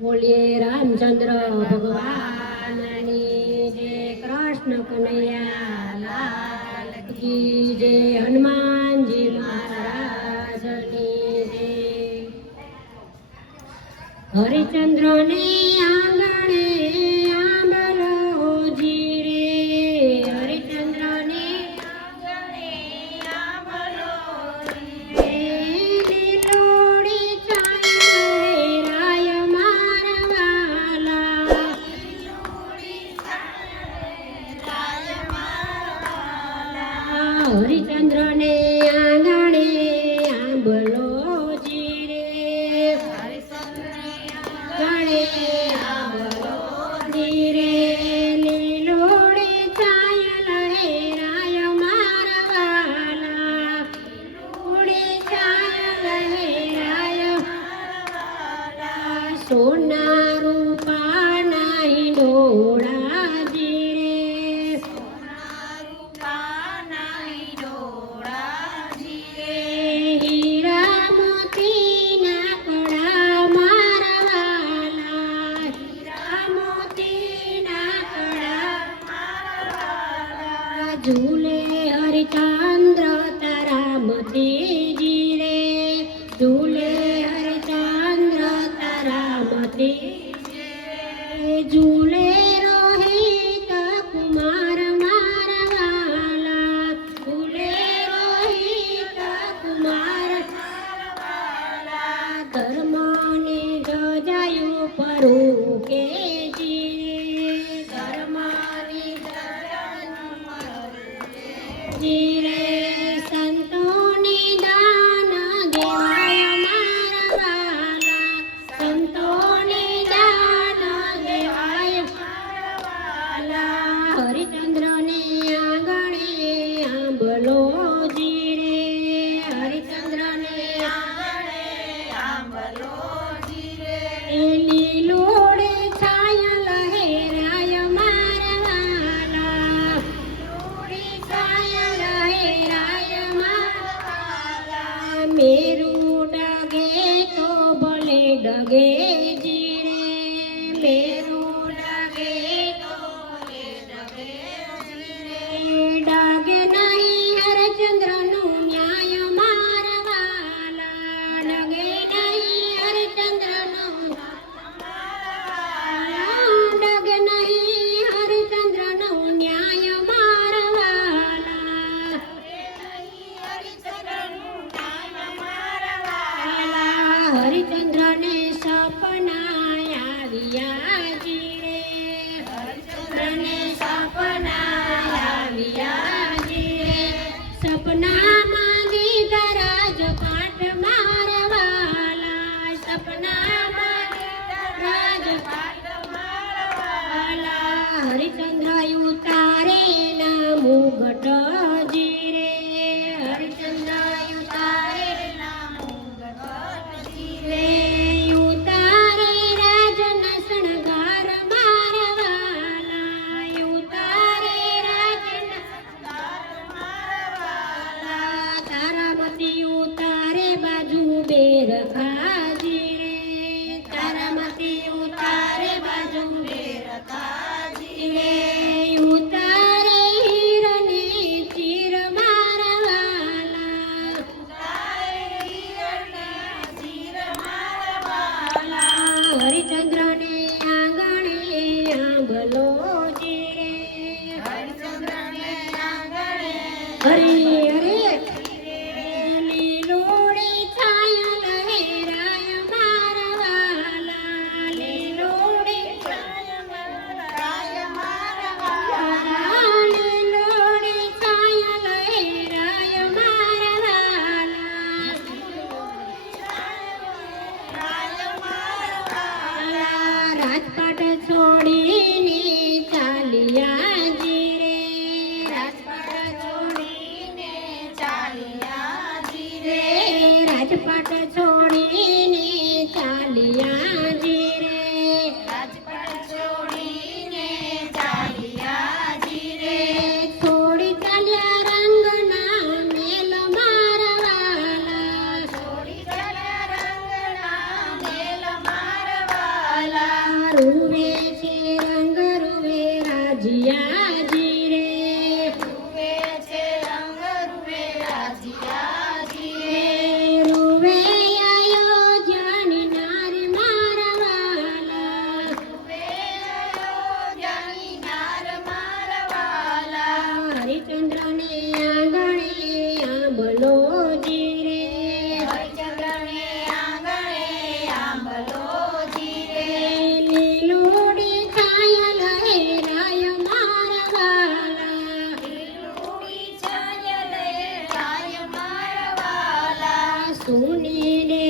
બોલીએ રામચંદ્ર ભગવાનની જે કૃષ્ણ કનૈયા લાલ કી જે હનુમાનજી મહારાજની જે હરિચંદ્રની ઝૂલે હરચંદ્ર તારા મતે ઝૂલે રોહિત કુમાર મારવાલા ઝૂલે રોહિત કુમાર મારવાલા ધર્મને જજાયું પરું કે જીરે ધર્મને જજાયું પરું કે જીરે ભાઈ ચંદ્રને સપનાયા 嘿。শুনিলে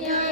Yeah.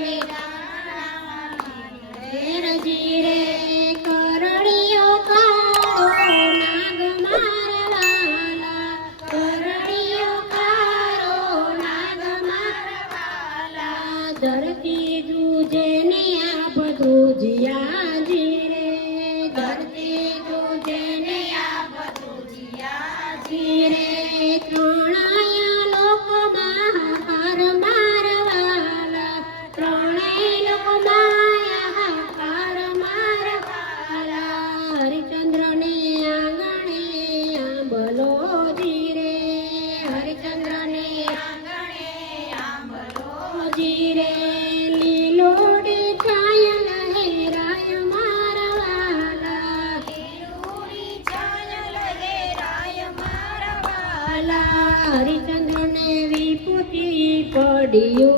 Brasil.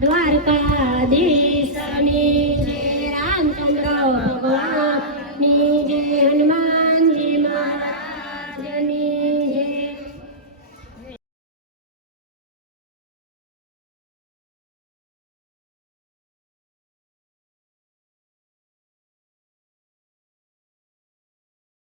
દ્વારકાધીશની જય રામચંદ્ર ભગવાનની જય હનુમાન.